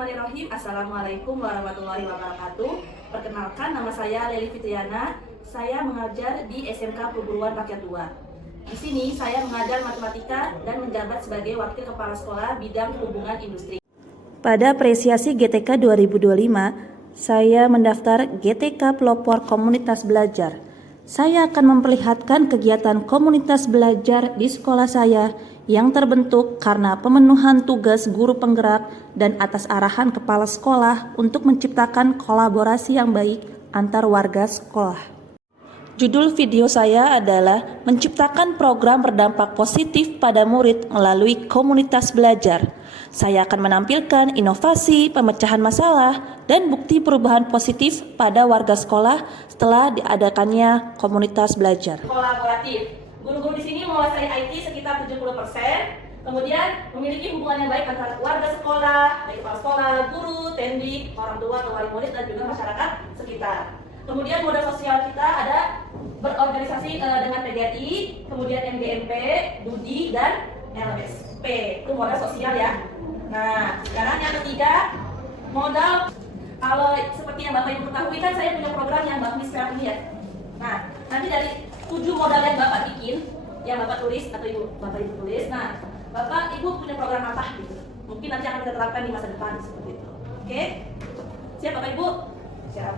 Bismillahirrahmanirrahim. Assalamualaikum warahmatullahi wabarakatuh. Perkenalkan, nama saya Leli Fitriana. Saya mengajar di SMK Perguruan Rakyat 2. Di sini saya mengajar matematika dan menjabat sebagai Wakil Kepala Sekolah Bidang Hubungan Industri. Pada apresiasi GTK 2025, saya mendaftar GTK Pelopor Komunitas Belajar. Saya akan memperlihatkan kegiatan komunitas belajar di sekolah saya yang terbentuk karena pemenuhan tugas guru penggerak dan atas arahan kepala sekolah untuk menciptakan kolaborasi yang baik antar warga sekolah. Judul video saya adalah menciptakan program berdampak positif pada murid melalui komunitas belajar. Saya akan menampilkan inovasi, pemecahan masalah, dan bukti perubahan positif pada warga sekolah setelah diadakannya komunitas belajar. Kolaboratif. Guru-guru di sini menguasai IT sekitar 70%, kemudian memiliki hubungan yang baik antara warga sekolah, baik kepala sekolah, guru, tendik, orang tua, wali murid, dan juga masyarakat sekitar. Kemudian modal sosial kita ada berorganisasi dengan PGRI, kemudian MDMP, DUDI, dan LSP. Itu modal sosial ya. Nah, sekarang yang ketiga, modal. Kalau seperti yang Bapak Ibu ketahui kan saya punya program yang Bapak sekarang ini ya. Nah, nanti dari 7 modal yang Bapak bikin, yang Bapak tulis atau Bapak Ibu tulis, nah Bapak Ibu punya program apa gitu. Mungkin nanti akan kita terapkan di masa depan seperti itu. Oke? Siap Bapak Ibu? Siap.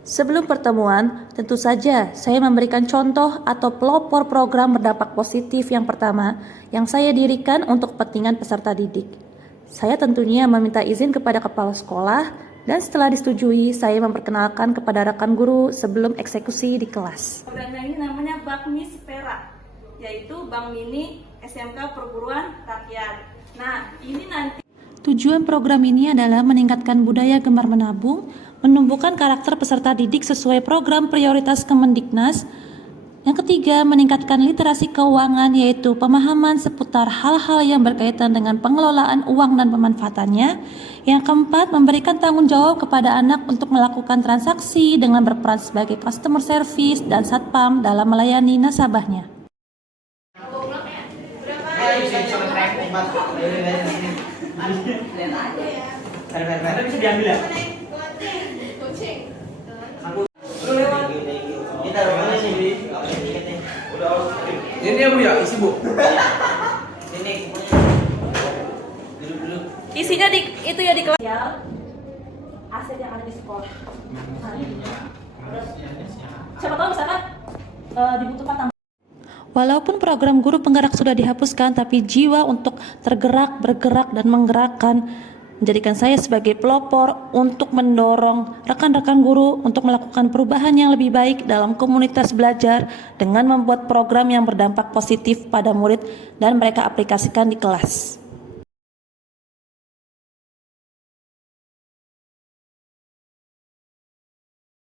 Sebelum pertemuan, tentu saja saya memberikan contoh atau pelopor program berdampak positif yang pertama yang saya dirikan untuk kepentingan peserta didik. Saya tentunya meminta izin kepada kepala sekolah dan setelah disetujui, saya memperkenalkan kepada rekan guru sebelum eksekusi di kelas. Program ini namanya Bakmi Spera, yaitu Bank Mini SMK Perguruan Rakyat. Nah, ini nanti tujuan program ini adalah meningkatkan budaya gemar menabung, menumbuhkan karakter peserta didik sesuai program prioritas Kemendiknas. Yang ketiga, meningkatkan literasi keuangan, yaitu pemahaman seputar hal-hal yang berkaitan dengan pengelolaan uang dan pemanfaatannya. Yang keempat, memberikan tanggung jawab kepada anak untuk melakukan transaksi dengan berperan sebagai customer service dan satpam dalam melayani nasabahnya. Ada bisa diambil ya? Ini ya Bu ya, isi Bu. Ini isinya itu ya di kelas. Aset yang ada di sekolah. Siapa tahu misalkan dibutuhkan tambahan. Walaupun program guru penggerak sudah dihapuskan, tapi jiwa untuk tergerak, bergerak, dan menggerakkan menjadikan saya sebagai pelopor untuk mendorong rekan-rekan guru untuk melakukan perubahan yang lebih baik dalam komunitas belajar dengan membuat program yang berdampak positif pada murid dan mereka aplikasikan di kelas.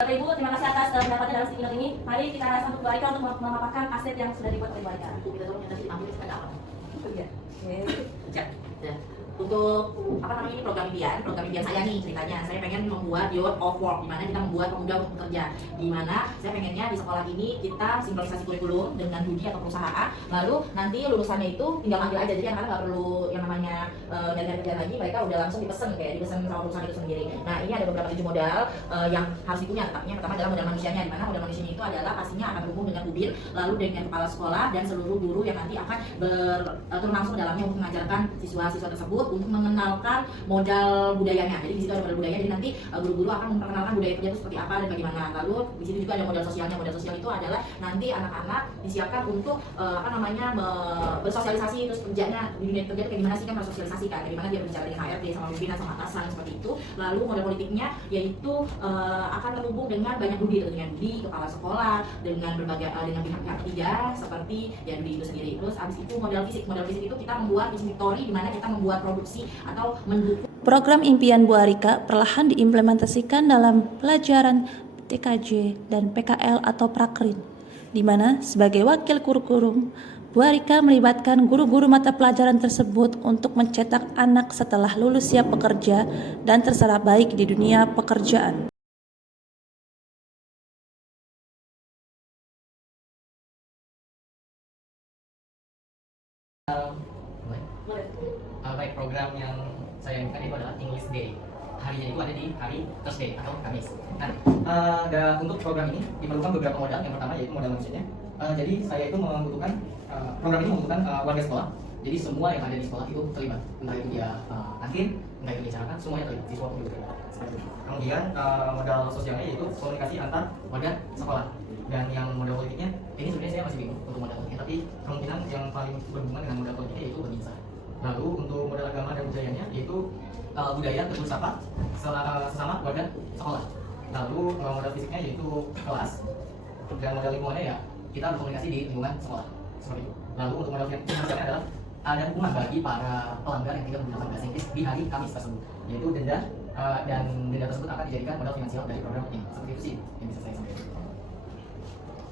Bapak Ibu, terima kasih atas pendapatnya dalam seminar ini. Mari kita sambut Bu Arika untuk memaparkan aset yang sudah dibuat oleh Bu Arika. Kita tolong yang tadi ambil sepeda apa? Itu dia. Ya. Untuk ini program impian saya nih ceritanya. Saya pengen membuat Youth of Work, di mana kita membuat pemuda untuk bekerja. Di mana saya pengennya di sekolah ini kita sinkronisasi kurikulum dengan DUDI atau perusahaan. Lalu nanti lulusannya itu tinggal ambil aja, jadi anak-anak nggak perlu yang namanya nyari kerjaan lagi. Mereka udah langsung dipesan sama perusahaan itu sendiri. Nah, ini ada beberapa 7 modal yang harus dipunya. Tetapnya pertama adalah modal manusianya, di mana modal manusianya itu adalah pastinya akan berhubung dengan UBIR, lalu dengan kepala sekolah dan seluruh guru yang nanti akan turun langsung dalamnya untuk mengajarkan siswa-siswa tersebut untuk mengenalkan modal budayanya. Jadi di situ ada modal budaya, jadi nanti guru-guru akan memperkenalkan budaya kerja itu seperti apa dan bagaimana. Lalu di situ juga ada modal sosialnya. Modal sosial itu adalah nanti anak-anak disiapkan untuk bersosialisasi, terus kerjanya di dunia kerja itu kayak gimana sih, kan bersosialisasi kan, bagaimana dia berbicara dengan HRD sama pimpinan sama atasan seperti itu. Lalu modal politiknya yaitu akan terhubung dengan banyak DUDI, dengan DUDI, kepala sekolah, dengan berbagai dengan pihak-pihak ketiga seperti ya DUDI itu sendiri. Terus habis itu modal fisik itu kita membuat victory, di mana kita membuat produksi atau mendukung. Program impian Bu Arika perlahan diimplementasikan dalam pelajaran TKJ dan PKL atau Prakrin, di mana sebagai wakil kurikulum Bu Arika melibatkan guru-guru mata pelajaran tersebut untuk mencetak anak setelah lulus siap bekerja dan terserap baik di dunia pekerjaan. Baik, program yang saya inginkan itu adalah English Day. Harinya itu ada di hari Thursday atau Kamis. Nah, untuk program ini diperlukan beberapa modal. Yang pertama yaitu modal manusianya. Jadi saya itu membutuhkan program ini membutuhkan warga sekolah. Jadi semua yang ada di sekolah itu terlibat. Entah itu dia kantin, entah itu dia carakan, semuanya terlibat. Siswa pun juga terlibat. Seperti itu. Kemudian modal sosialnya yaitu komunikasi antar warga sekolah. Dan yang modal politiknya, ini sebenarnya saya masih bingung untuk modal politiknya, tapi kemungkinan yang paling berhubungan dengan modal politiknya yaitu berbisa. Lalu untuk modal agama dan budayanya yaitu budaya tegur sapa sesama warga sekolah. Lalu modal fisiknya yaitu kelas, dan modal lingkungannya ya kita berkomunikasi di lingkungan sekolah seperti itu. Lalu untuk modal finansialnya adalah ada hukuman bagi para pelanggar yang tidak menggunakan bahasa Inggris di hari Kamis tersebut, yaitu denda, dan denda tersebut akan dijadikan modal finansial dari program ini. Seperti itu sih yang bisa saya sampaikan.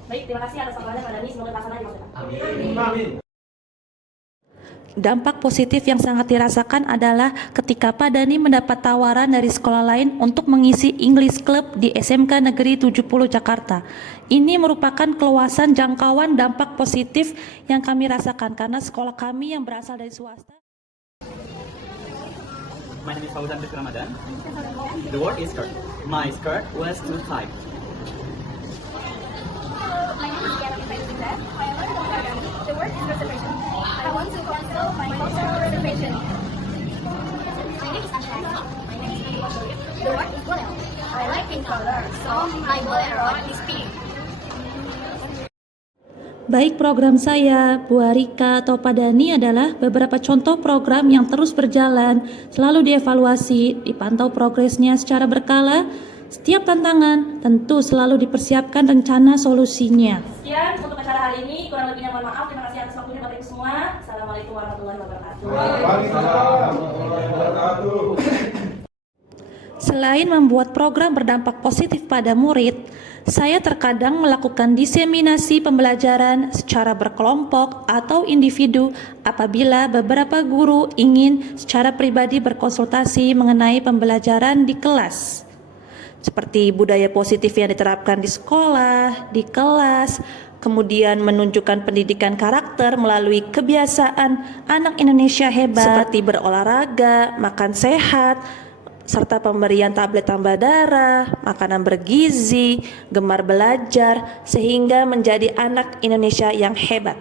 Baik, terima kasih atas laporannya Pak Dhani. Semoga terlaksana di masa depan. Amin. Dampak positif yang sangat dirasakan adalah ketika Pak Dhani mendapat tawaran dari sekolah lain untuk mengisi English Club di SMK Negeri 70 Jakarta. Ini merupakan keluasan jangkauan dampak positif yang kami rasakan karena sekolah kami yang berasal dari swasta. My name is Fauzan Rizky Ramadan. The word is skirt. My skirt was too tight. My name is Kiara Pipaisita. However, the word is reservation. I want to cancel my cultural reservation. My name is Ashani. My name is Bolero. The word is bolero. I like pink color, so my bolero is pink. Baik program saya, Bu Arika atau Pak Dhani adalah beberapa contoh program yang terus berjalan, selalu dievaluasi, dipantau progresnya secara berkala. Setiap tantangan tentu selalu dipersiapkan rencana solusinya. Sekian untuk acara hari ini, kurang lebihnya mohon maaf. Terima kasih atas waktunya Bapak Ibu semua. Assalamualaikum warahmatullahi wabarakatuh. Selain membuat program berdampak positif pada murid, saya terkadang melakukan diseminasi pembelajaran secara berkelompok atau individu apabila beberapa guru ingin secara pribadi berkonsultasi mengenai pembelajaran di kelas. Seperti budaya positif yang diterapkan di sekolah, di kelas, kemudian menunjukkan pendidikan karakter melalui kebiasaan anak Indonesia hebat seperti berolahraga, makan sehat, serta pemberian tablet tambah darah, makanan bergizi, gemar belajar, sehingga menjadi anak Indonesia yang hebat.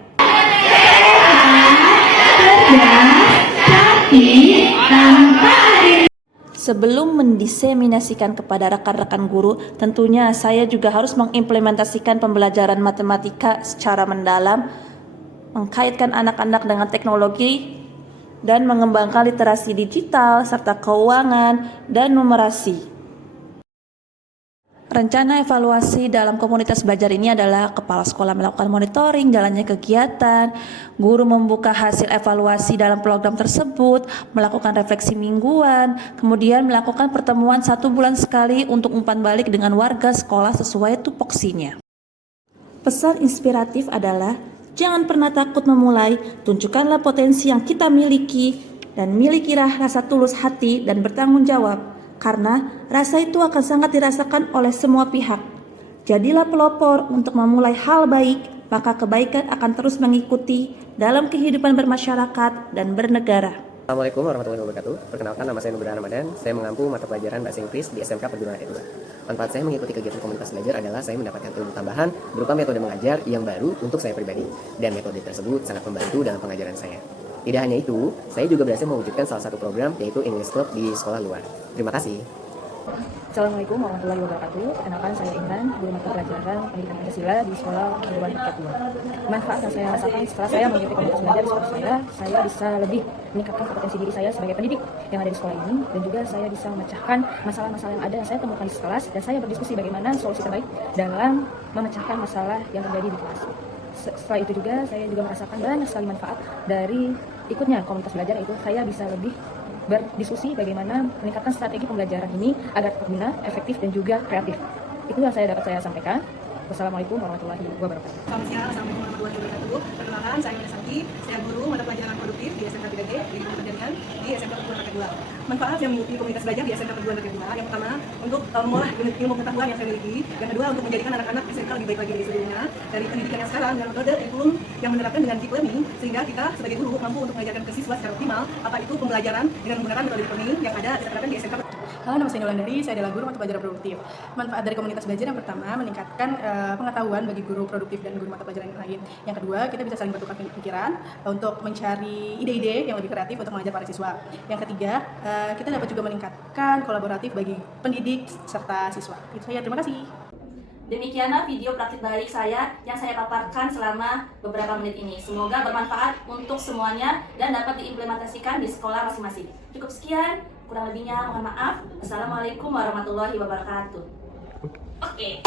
Sebelum mendiseminasikan kepada rekan-rekan guru, tentunya saya juga harus mengimplementasikan pembelajaran matematika secara mendalam, mengkaitkan anak-anak dengan teknologi, dan mengembangkan literasi digital, serta keuangan, dan numerasi. Rencana evaluasi dalam komunitas belajar ini adalah kepala sekolah melakukan monitoring jalannya kegiatan, guru membuka hasil evaluasi dalam program tersebut, melakukan refleksi mingguan, kemudian melakukan pertemuan 1 bulan sekali untuk umpan balik dengan warga sekolah sesuai tupoksinya. Pesan inspiratif adalah, jangan pernah takut memulai, tunjukkanlah potensi yang kita miliki, dan milikilah rasa tulus hati dan bertanggung jawab. Karena rasa itu akan sangat dirasakan oleh semua pihak. Jadilah pelopor untuk memulai hal baik, maka kebaikan akan terus mengikuti dalam kehidupan bermasyarakat dan bernegara. Assalamualaikum warahmatullahi wabarakatuh. Perkenalkan, nama saya Nugraha Ramadan. Saya mengampu mata pelajaran Bahasa Inggris di SMK Perguruan Rakyat 2. Manfaat saya mengikuti kegiatan komunitas belajar adalah saya mendapatkan ilmu tambahan berupa metode mengajar yang baru untuk saya pribadi. Dan metode tersebut sangat membantu dalam pengajaran saya. Tidak hanya itu, saya juga berhasil mewujudkan salah satu program yaitu English Club di sekolah luar. Terima kasih. Assalamualaikum warahmatullahi wabarakatuh. Perkenalkan, saya Imran, guru mata pelajaran Pendidikan Pancasila di Sekolah Perguruan Rakyat 2. Manfaat yang saya rasakan setelah saya mengikuti komunitas belajar di sekolah saya bisa lebih meningkatkan kompetensi diri saya sebagai pendidik yang ada di sekolah ini, dan juga saya bisa memecahkan masalah-masalah yang ada yang saya temukan di kelas, dan saya berdiskusi bagaimana solusi terbaik dalam memecahkan masalah yang terjadi di kelas. Setelah itu juga saya juga merasakan banyak sekali manfaat dari ikutnya komunitas belajar, itu saya bisa lebih berdiskusi bagaimana meningkatkan strategi pembelajaran ini agar berguna, efektif, dan juga kreatif. Itu yang saya sampaikan. Wassalamualaikum warahmatullahi wabarakatuh. Selamat siang, assalamualaikum warahmatullahi wabarakatuh. Perkenalkan, saya Ina Santi, saya guru mata pelajaran produktif di SMK 3G di Pendidikan di SMK Perguruan Rakyat 2. manfaat yang mengikuti komunitas belajar di SMK Perguruan Rakyat 2. Yang pertama, untuk mengolah ilmu pengetahuan yang saya miliki. Yang kedua, untuk menjadikan anak-anak SMK lebih baik lagi dari sebelumnya. Dari pendidikan yang sekarang dan metode kurikulum yang menerapkan dengan deep learning, sehingga kita sebagai guru mampu untuk mengajarkan ke siswa secara optimal apa itu pembelajaran dengan menggunakan metode deep learning yang ada kita terapkan di SMK. Halo, nama saya Nulandari, saya adalah guru mata pelajaran produktif. Manfaat dari komunitas belajar yang pertama, meningkatkan pengetahuan bagi guru produktif dan guru mata pelajaran yang lain. Yang kedua, kita bisa saling bertukar pikiran untuk mencari ide-ide yang lebih kreatif untuk mengajar para siswa. Yang ketiga, kita dapat juga meningkatkan kolaboratif bagi pendidik serta siswa. Itu saya, terima kasih. Demikianlah video praktik baik saya yang saya paparkan selama beberapa menit ini. Semoga bermanfaat untuk semuanya dan dapat diimplementasikan di sekolah masing-masing. Cukup sekian, kurang lebihnya mohon maaf. Assalamualaikum warahmatullahi wabarakatuh. Oke.